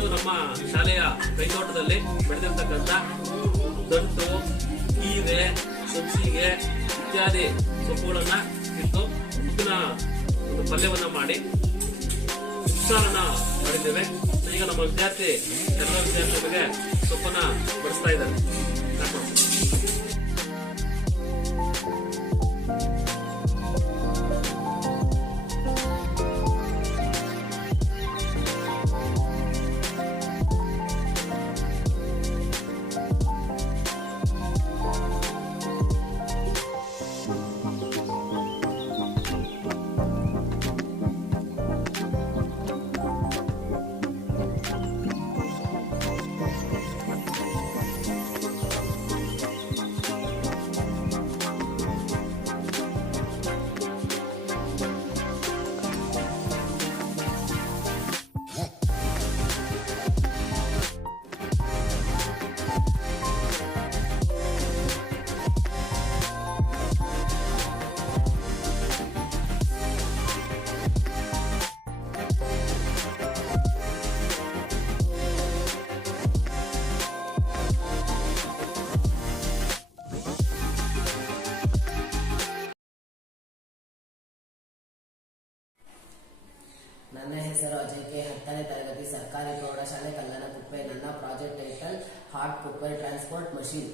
ಇನ್ನು ನಮ್ಮ ಶಾಲೆಯ ಕೈತೋಟದಲ್ಲಿ ಬೆಳೆದಿರ್ತಕ್ಕಂಥ ದಂಟು, ಹೀರೆ, ಸಬ್ಸಿಗೆ ಇತ್ಯಾದಿ ಸೊಪ್ಪುಗಳನ್ನ ಇಟ್ಟು ಉಪ್ಪಿನ ಒಂದು ಪಲ್ಯವನ್ನ ಮಾಡಿ ಉಪ್ಸಾರನ್ನ ಮಾಡಿದ್ದೇವೆ. ಈಗ ನಮ್ಮ ಎಲ್ಲ ವಿದ್ಯಾರ್ಥಿಗಳಿಗೆ ಸೊಪ್ಪನ್ನ ಬಡಿಸ್ತಾ ಇದ್ದಾರೆ. ನನ್ನ ಹೆಸರು ಅಜಯ್ ಕೆ. 10ನೇ ತರಗತಿ ಸರ್ಕಾರಿ ಪ್ರೌಢಶಾಲೆ ಕಲ್ಲನಕುಪ್ಪೆ. ನನ್ನ project title hot cooker transport machine.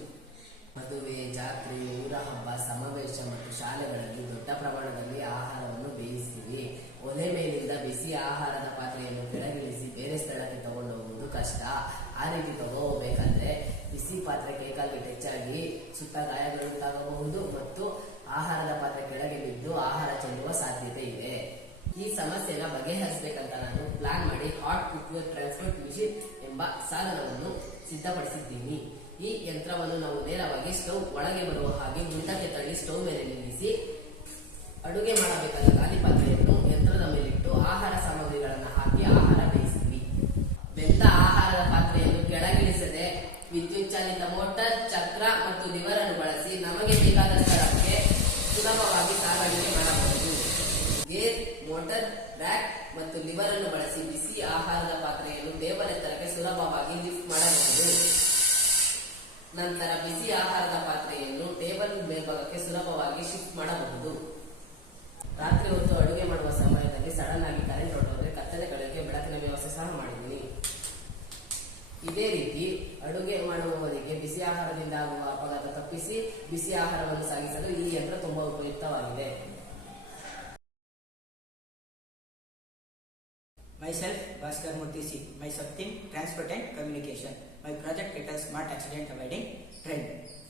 ಮದುವೆ, ಜಾತ್ರೆ, ಊರ ಹಬ್ಬ, ಸಮಾವೇಶ ಮತ್ತು ಶಾಲೆಗಳಲ್ಲಿ ದೊಡ್ಡ ಪ್ರಮಾಣದಲ್ಲಿ ಆಹಾರವನ್ನು ಬೇಯಿಸ್ತೀವಿ. ಒಲೆ ಮೇಲಿಂದ ಬಿಸಿ ಆಹಾರದ ಪಾತ್ರೆಯನ್ನು ಕೆಳಗಿಳಿಸಿ ಬೇರೆ ಸ್ಥಳಕ್ಕೆ ತಗೊಂಡು ಹೋಗುವುದು ಕಷ್ಟ. ಆ ರೀತಿ ತಗೋಬೇಕಂದ್ರೆ ಬಿಸಿ ಪಾತ್ರೆ ಕೈಕಾಲಿಗೆ ಹೆಚ್ಚಾಗಿ ಸುತ್ತ ಗಾಯಗಳುಂಟಾಗಬಹುದು ಮತ್ತು ಆಹಾರದ ಪಾತ್ರೆ ಕೆಳಗೆ ಬಿದ್ದು ಆಹಾರ ಚೆಲ್ಲುವ ಸಾಧ್ಯತೆ ಇದೆ. ಈ ಸಮಸ್ಯೆನ ಬಗೆಹರಿಸಬೇಕಂತ ನಾನು ಪ್ಲಾನ್ ಮಾಡಿ ಹಾಟ್ ಕುಕ್ಕರ್ ಟ್ರಾನ್ಸ್ಪೋರ್ಟ್ ಮಿಷಿನ್ ಎಂಬ ಸಾಧನವನ್ನು ಸಿದ್ಧಪಡಿಸಿದ್ದೀನಿ. ಈ ಯಂತ್ರವನ್ನು ನಾವು ನೇರವಾಗಿ ಸ್ಟವ್ ಒಳಗೆ ಬರುವ ಹಾಗೆ ಮುಂದಕ್ಕೆ ತಳ್ಳಿ ಸ್ಟವ್ ಮೇಲೆ ನಿಲ್ಲಿಸಿ ಅಡುಗೆ ಮಾಡಬೇಕಾದ ಖಾಲಿ ಪಾತ್ರೆಯನ್ನು ಯಂತ್ರದ ಮೇಲಿಟ್ಟು ಆಹಾರ ಸಾಮಗ್ರಿಗಳನ್ನು ಹಾಕಿ ಆಹಾರ ಬೇಯಿಸ್ತೀವಿ. ಬೆಂದ ಆಹಾರದ ಪಾತ್ರೆಯನ್ನು ಕೆಳಗಿಳಿಸದೆ ವಿದ್ಯುತ್ ಚಾಲಿತ ಮೋಟಾರ್, ಚಕ್ರ ಮತ್ತು ಲಿವರ್ ಅನ್ನು ಬಳಸಿ ನಮಗೆ ಬೇಕಾದ ಸ್ಥಳಕ್ಕೆ ಸುಲಭವಾಗಿ ಸಾಗಾಣಿಕೆ ಮಾಡಬಹುದು. ಗೇರ್, ಮೋಟಾರ್, ರ್ಯಾಕ್ ಮತ್ತು ಲಿವರ್ ಅನ್ನು ಬಳಸಿ ಬಿಸಿ ಆಹಾರದ ಪಾತ್ರೆಯನ್ನು ಟೇಬಲ್ ಎತ್ತರಕ್ಕೆ ಸುಲಭವಾಗಿ ಲಿಫ್ಟ್ ಮಾಡಬಹುದು. ನಂತರ ಬಿಸಿ ಆಹಾರದ ಪಾತ್ರೆಯನ್ನು ಟೇಬಲ್ ಮೇಲ್ಭಾಗಕ್ಕೆ ಸುಲಭವಾಗಿ ಶಿಫ್ಟ್ ಮಾಡಬಹುದು. ರಾತ್ರಿ ಹೊತ್ತು ಅಡುಗೆ ಮಾಡುವ ಸಮಯದಲ್ಲಿ ಸಡನ್ ಆಗಿ ಕರೆಂಟ್ ಹೊರಟೋದ್ರೆ ಕತ್ತಲೆ ಕಳೆಯೋಕೆ ಬೆಳಕಿನ ವ್ಯವಸ್ಥೆ ಸಹ ಮಾಡಿದ್ದೀನಿ. ಇದೇ ರೀತಿ ಅಡುಗೆ ಮಾಡುವವರಿಗೆ ಬಿಸಿ ಆಹಾರದಿಂದ ಆಗುವ ಅಪಘಾತ ತಪ್ಪಿಸಿ ಬಿಸಿ ಆಹಾರವನ್ನು ಸಾಗಿಸಲು ಈ ಯಂತ್ರ ತುಂಬಾ ಉಪಯುಕ್ತವಾಗಿದೆ. Myself, Bhaskar Murthy C. My sub-theme, Transport and Communication. My project title, Smart Accident Avoiding Train.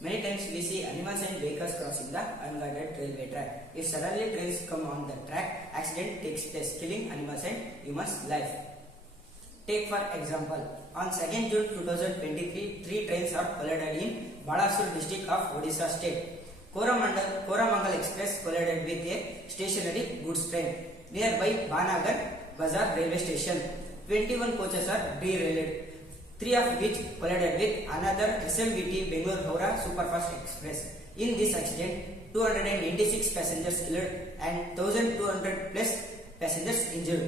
Many times we see animals and vehicles crossing the unguarded railway track. If suddenly trains come on the track, accident takes place, killing animals and humans' life. Take for example, on 2nd June 2023, 3 trains are collided in Balasur district of Odisha state. Koramangal Express collided with a stationary goods train nearby Banagar Bazaar railway station. 21 coaches are derailed, 3 of which collided with another SMBT Bangalore Howrah Superfast Express. In this accident, 296 passengers killed and 1200 plus passengers injured.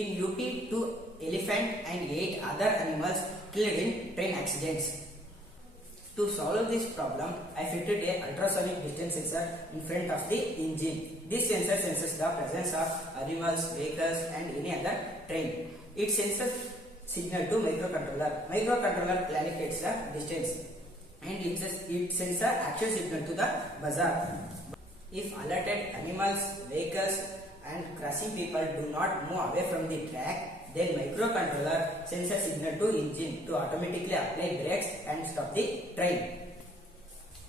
In UP, 2 elephant and 8 other animals killed in train accidents. To solve this problem, I fitted a ultrasonic distance sensor in front of the engine. This sensor senses the presence of animals, vehicles and any other train. It senses signal to microcontroller. Microcontroller calculates the distance and it sends the actual signal to the buzzer. If alerted animals, vehicles and crossing people do not move away from the track, then microcontroller sends a signal to engine to automatically apply brakes and stop the train.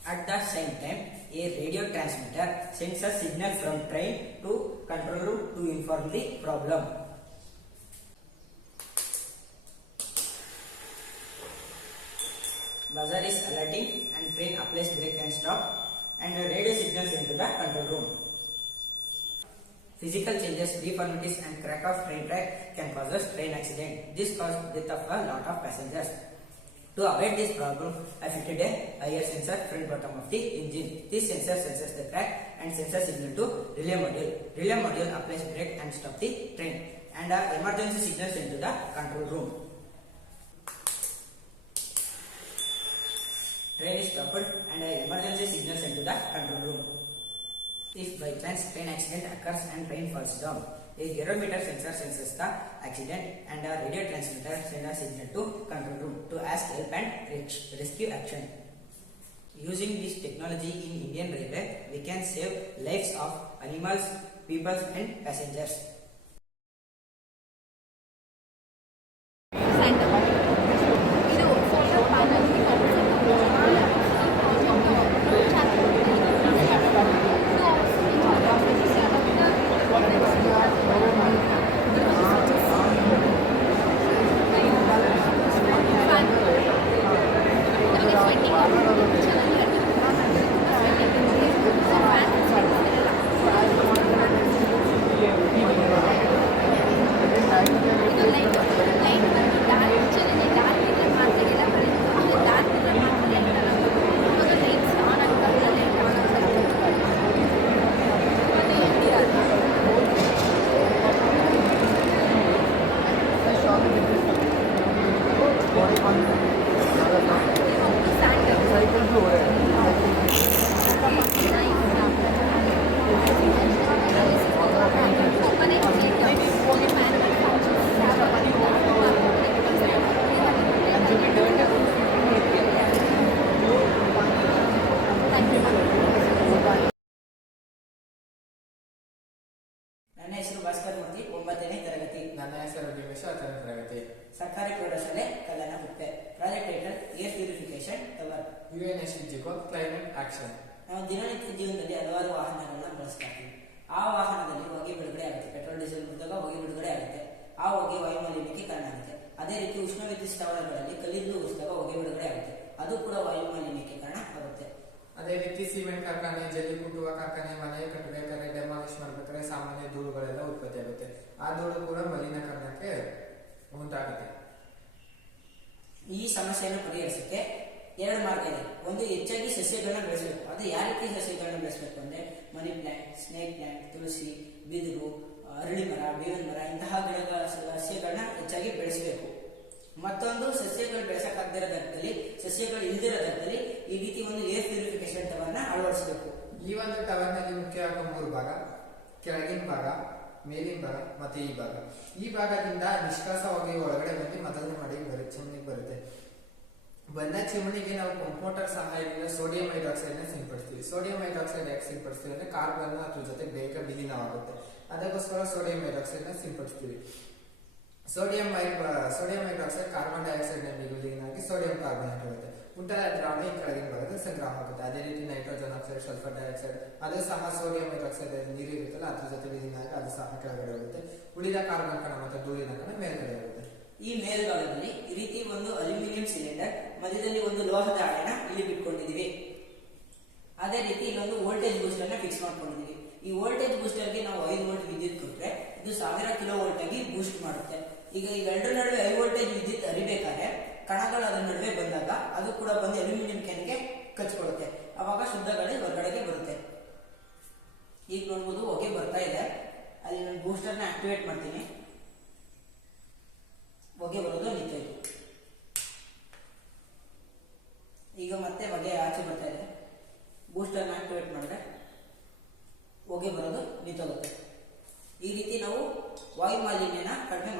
At the same time, a radio transmitter sends a signal from train to control room to inform the problem. Buzzer is alerting and train applies brake and stop and a radio signal sent to the control room. Physical changes, deformities and crack of train track can cause train accident. This causes death of a lot of passengers. To avoid this problem, I fitted a IR sensor front bottom of the engine. This sensor senses the crack and sends a signal to relay module. Relay module applies brake and stop the train. and emergency signals into the control room. Train is stopped and emergency signals into the control room. If by chance train accident occurs and train falls down, a gyrometer sensor senses the accident and a radio transmitter sends a signal to control room to ask help and rescue action. Using this technology in Indian Railway, we can save lives of animals, people and passengers. ಇದು solar panel ನನ್ನ ಹೆಸರು ಭಾಸ್ಕರ್ ಮೂರ್ತಿ, 9ನೇ ತರಗತಿ. ನನ್ನ ಹೆಸರು ನಿಮಿಷ, 10ನೇ ತರಗತಿ. ಸರ್ಕಾರಿ ಪ್ರೌಢಶಾಲೆ Kallanakuppe. Project title air purification tower. UNSCGO climate action. ನಾವು ದಿನನಿತ್ಯ ಜೀವನದಲ್ಲಿ ಹಲವಾರು ವಾಹನಗಳನ್ನ ಬಳಸ್ತಾ ಇರ್ತೀವಿ. ಆ ವಾಹನದಲ್ಲಿ ಹೊಗೆ ಬಿಡುಗಡೆ ಆಗುತ್ತೆ. ಪೆಟ್ರೋಲ್ ಡೀಸೆಲ್ ಬಿಡಿದಾಗ ಹೊಗೆ ಬಿಡುಗಡೆ ಆಗುತ್ತೆ. ಆ ಹೊಗೆ ವಾಯುಮಾಲಿನ್ಯಕ್ಕೆ ಕಾರಣ ಆಗುತ್ತೆ. ಅದೇ ರೀತಿ ಉಷ್ಣ ವಿದ್ಯುತ್ ಸ್ಥಾವರಗಳಲ್ಲಿ ಕಲ್ಲಿದ್ದಲು ಉರಿಸಿದಾಗ ಹೊಗೆ ಬಿಡುಗಡೆ ಆಗುತ್ತೆ. ಅದು ಕೂಡ ವಾಯುಮಾಲಿನ್ಯಕ್ಕೆ ಕಾರಣ ಆಗುತ್ತೆ. ಅದೇ ರೀತಿ ಸಿಮೆಂಟ್ ಕಾರ್ಖಾನೆ, ಜಲ್ಲಿ ಕುಟ್ಟುವ ಕಾರ್ಖಾನೆ, ಮನೆ ಕಟ್ಟಬೇಕಾದ್ರೆ ಡೆಮಾಲಿಶ್ ಮಾಡ್ಬೇಕಾದ್ರೆ ಸಾಮಾನ್ಯ ಧೂಳುಗಳೆಲ್ಲ ಉತ್ಪತ್ತಿ ಆಗುತ್ತೆ. ಆ ಧೂಳು ಕೂಡ ಮಲಿನೀಕರಣಕ್ಕೆ ಉಂಟಾಗುತ್ತೆ. ಈ ಸಮಸ್ಯೆಯನ್ನು ಪರಿಹರಿಸಕ್ಕೆ 2 ಮಾರ್ಗ ಇದೆ. ಒಂದು, ಹೆಚ್ಚಾಗಿ ಸಸ್ಯಗಳನ್ನ ಬೆಳೆಸಬೇಕು. ಅದು ಯಾವ ರೀತಿ ಸಸ್ಯಗಳನ್ನ ಬೆಳೆಸಬೇಕು ಅಂದ್ರೆ ಮನಿ ಪ್ಲಾಂಟ್, ಸ್ನೇಕ್ ಪ್ಲಾಂಟ್, ತುಳಸಿ, ಬಿದಿರು, ಅರಳಿ ಮರ, ಬೇವಿನ ಮರ ಇಂತಹ ಗಿಡಗಳ ಸಸ್ಯಗಳನ್ನ ಹೆಚ್ಚಾಗಿ ಬೆಳೆಸಬೇಕು. ಮತ್ತೊಂದು, ಸಸ್ಯಗಳು ಬೆಳೆಸಕ್ಕಾಗದಿರೋ ಜಾಗದಲ್ಲಿ, ಸಸ್ಯಗಳು ಇಲ್ದಿರೋ ಜಾಗದಲ್ಲಿ ಈ ರೀತಿ ಒಂದು ಏರ್ ಪ್ಯೂರಿಫಿಕೇಶನ್ ಟವರ್ನ ಅಳವಡಿಸಬೇಕು. ಈ ಒಂದು ಟವರ್ನಲ್ಲಿ ಮುಖ್ಯವಾಗಿ 3 ಭಾಗ: ಕೆಳಗಿನ ಭಾಗ, ಮೇಲಿನ ಭಾಗ ಮತ್ತೆ ಈ ಭಾಗ. ಈ ಭಾಗದಿಂದ ನಿಷ್ಕಾಸ ಹೊಗೆ ಒಳಗಡೆ ಬಂದು ಮೊದಲನೇ ಮಾಡಿ ಚಿಮಣಿಗೆ ಬರುತ್ತೆ. ಬಂದ ಚಿಮಣಿಗೆ ನಾವು ಪಂಪ್ ಮೋಟರ್ ಸಹಾಯದಿಂದ ಸೋಡಿಯಂ ಹೈಡ್ರಾಕ್ಸೈಡ್ ನ ಸಿಂಪಡಿಸ್ತೀವಿ. ಸೋಡಿಯಂ ಹೈಡ್ರಾಕ್ಸೈಡ್ ಯಾಕೆ ಸಿಂಪಡಿಸ್ತೀವಿ ಅಂದ್ರೆ ಕಾರ್ಬನ್ ಅದ್ರ ಜೊತೆ ಬೇಗ ವಿಲೀನವಾಗುತ್ತೆ. ಅದಕ್ಕೋಸ್ಕರ ಸೋಡಿಯಂ ಹೈಡ್ರಾಕ್ಸೈಡ್ ನ ಸಿಂಪಡಿಸ್ತೀವಿ. ಸೋಡಿಯಂ ಹೈಡ್ರಾಕ್ಸೈಡ್ ಕಾರ್ಬನ್ ಡೈಆಕ್ಸೈಡ್ ನಲ್ಲಿ ವಿಲೀನಾಗಿ ಸೋಡಿಯಂ ಕಾರ್ಬನೇಟ್ ಆಗುತ್ತೆ. ಉಂಟಾದ ದ್ರಾವಣ ಕೆಳಗಿನ ಭಾಗದಲ್ಲಿ ಸಂಗ್ರಹ ಆಗುತ್ತೆ. ಅದೇ ರೀತಿ ನೈಟ್ರೋಜನ್ ಆಕ್ಸೈಡ್, ಸಲ್ಫರ್ ಡೈಆಕ್ಸೈಡ್ ಅದು ಸಹ ಸೋಡಿಯಂ ಹೈಡ್ರಾಕ್ಸೈಡ್ ನೀರು ಇರುತ್ತಲ್ಲ ಅದ್ರ ಜೊತೆ ವಿಲೀನಾಗಿ ಅದು ಸಹ ಕೆಳಗಡೆ ಹೋಗುತ್ತೆ. ಉಳಿದ ಕಾರ್ಬನ್ ಕಣ ಮತ್ತು ಧೂಳಿನ ಕಣ ಮೇಲ್ಗಡೆ ಹೋಗುತ್ತೆ. ಈ ಮೇಲ್ಭಾಗದಲ್ಲಿ ಈ ರೀತಿ ಒಂದು ಅಲ್ಯೂಮಿನಿಯಂ ಸಿಲಿಂಡರ್, ಮಧ್ಯದಲ್ಲಿ ಒಂದು ಲೋಹದ ಹಾಳೆನ ಇಲ್ಲಿ ಬಿಟ್ಕೊಂಡಿದೀವಿ. ಅದೇ ರೀತಿ ಇಲ್ಲೊಂದು ವೋಲ್ಟೇಜ್ ಬೂಸ್ಟರ್ ನ ಫಿಕ್ಸ್ ಮಾಡ್ಕೊಂಡಿದೀವಿ. ಈ ವೋಲ್ಟೇಜ್ ಬೂಸ್ಟರ್ ಗೆ ನಾವು 5 ವೋಲ್ಟ್ ವಿದ್ಯುತ್ ಕೊಟ್ರೆ ಇದು 1000 ಕಿಲೋ ವೋಲ್ಟ್ ಆಗಿ ಬೂಸ್ಟ್ ಮಾಡುತ್ತೆ. ಈಗ ಇವೆರಡರ ನಡುವೆ 5 ವೋಲ್ಟೇಜ್ ವಿದ್ಯುತ್ ಹರಿಬೇಕಾದ್ರೆ ಕಣಗಳು ಅದರ ನಡುವೆ ಬಂದಾಗ ಅದು ಕೂಡ ಬಂದು ಅಲ್ಯೂಮಿನಿಯಂ ಕ್ಯಾನ್ಗೆ ಕಚ್ಕೊಡುತ್ತೆ. ಅವಾಗ ಶುದ್ಧ ಗಾಳಿ ಹೊರಗಡೆಗೆ ಬರುತ್ತೆ. ಈಗ ನೋಡ್ಬೋದು ಹೊಗೆ ಬರ್ತಾ ಇದೆ. ಅಲ್ಲಿ ನಾನು ಬೂಸ್ಟರ್ ನ ಆಕ್ಟಿವೇಟ್ ಮಾಡ್ತೀನಿ. ಹೊಗೆ ಬರೋದು ನಿಂತೋಯ್ತು. ಈಗ ಮತ್ತೆ ಹೊಗೆ ಆಚೆ ಬರ್ತಾ ಇದೆ. ಬೂಸ್ಟರ್ ನ ಆಕ್ಟಿವೇಟ್ ಮಾಡಿದ್ರೆ ಹೊಗೆ ಬರೋದು ನಿಂತೋಗುತ್ತೆ. ಈ ರೀತಿ ನಾವು ವಾಯು ಮಾಲಿನ್ಯನ ಕಡಿಮೆ